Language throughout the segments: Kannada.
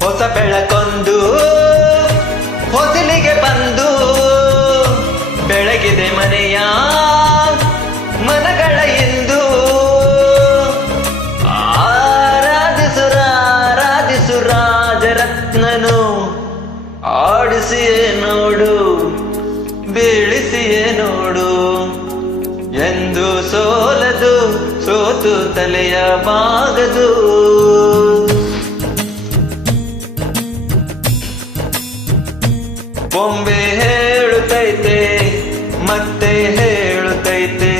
ಹೊಸ ಬೆಳಕೊಂದು ಹೊಸಲಿಗೆ ಬಂದು ಬೆಳಗಿದೆ ಮನೆಯ ಮನಗಳ ಎಂದು ಆರಾಧಿಸು ರಾಜರತ್ನನು ಆಡಿಸಿಯೇ ನೋಡು ಬೀಳಿಸಿಯೇ ನೋಡು ಎಂದು ಸೋಲದು ಸೋತು ತಲೆಯ ಬಾಗದು ಬೊಂಬೆ ಹೇಳುತ್ತೈತೆ ಮತ್ತೆ ಹೇಳುತ್ತೈತೆ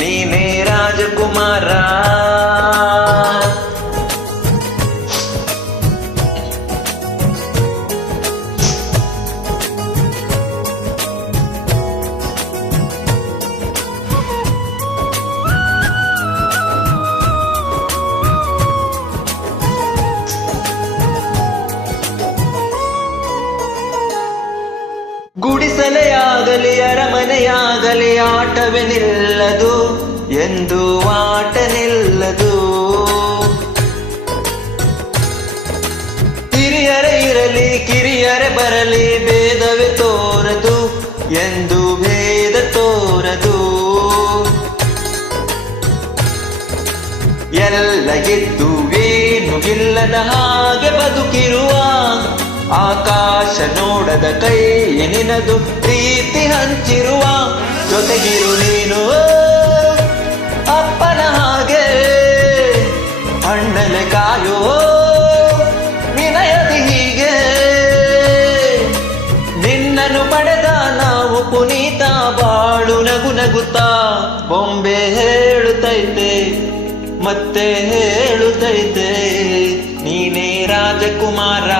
ನೀನೇ ರಾಜಕುಮಾರ ಗುಡಿಸಲೆಯಾಗಲಿ ಅರಮನೆಯಾಗಲಿ ಆಟವೇ ನಿಲ್ಲದು ಎಂದು ಆಟ ನಿಲ್ಲದು ಹಿರಿಯರೇ ಇರಲಿ ಕಿರಿಯರೇ ಬರಲಿ ಭೇದವೇ ತೋರದು ಎಂದು ಭೇದ ತೋರದು ಎಲ್ಲ ಗೆದ್ದು ಏನು ಇಲ್ಲದ ಹಾಗೆ ಬದುಕಿರುವ ಆಕಾಶ ನೋಡದ ಕೈ ನಿನದು ಪ್ರೀತಿ ಹಂಚಿರುವ ಜೊತೆಗಿರು ನೀನು ಅಪ್ಪನ ಹಾಗೆ ಅಣ್ಣಲೆ ಕಾಯೋ ವಿನಯದಿ ಹೀಗೆ ನಿನ್ನನ್ನು ಪಡೆದ ನಾವು ಪುನೀತ ಬಾಳು ನಗು ನಗುತ್ತಾ ಬೊಂಬೆ ಹೇಳುತ್ತೈತೆ ಮತ್ತೆ ಹೇಳುತ್ತೈತೆ ನೀನೇ ರಾಜಕುಮಾರ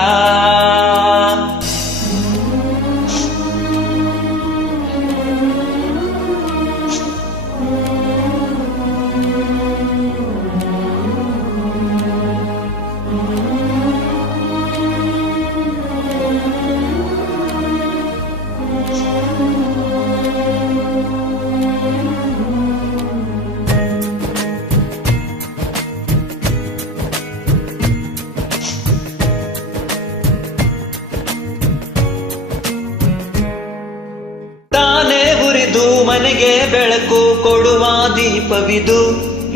ಮನೆಗೆ ಬೆಳಕು ಕೊಡುವ ದೀಪವಿದು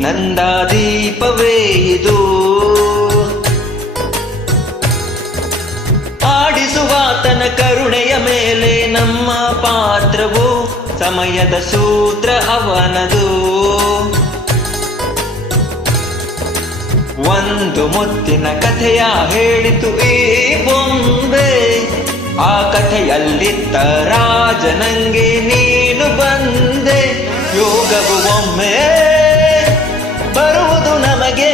ನಂದ ದೀಪವೇ ಇದು ಆಡಿಸುವಾತನ ಕರುಣೆಯ ಮೇಲೆ ನಮ್ಮ ಪಾತ್ರವು ಸಮಯದ ಸೂತ್ರ ಅವನದು ಒಂದು ಮುತ್ತಿನ ಕಥೆಯ ಹೇಳಿತು ಈ ಬೊಂಬೆ ಆ ಕಥೆಯಲ್ಲಿದ್ದ ರಾಜನಂಗೆ ನೀನು ಬಂದೆ ಯೋಗವು ಒಮ್ಮೆ ಬರುವುದು ನಮಗೆ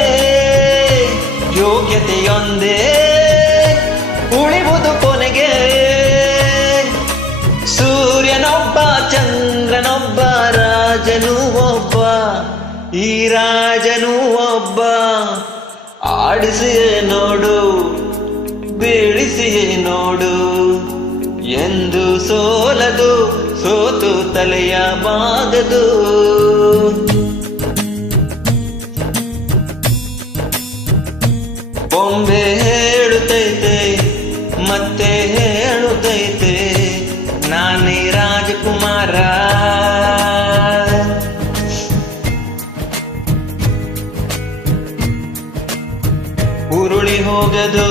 ಯೋಗ್ಯತೆಯೊಂದೇ ಉಳಿವುದು ಕೊನೆಗೆ ಸೂರ್ಯನೊಬ್ಬ ಚಂದ್ರನೊಬ್ಬ ರಾಜನು ಒಬ್ಬ ಈ ರಾಜನು ಒಬ್ಬ ಆಡಿಸಿಯೇ ನೋಡು ಬೀಳಿಸಿಯೇ ನೋಡು ಎಂದು ಸೋಲದು ಸೋತು ತಲೆಯ ಬಾಗದು ಬೊಂಬೆ ಹೇಳುತ್ತೈತೆ ಮತ್ತೆ ಹೇಳುತ್ತೈತೆ ನಾನೇ ರಾಜಕುಮಾರ ಉರುಳಿ ಹೋಗದು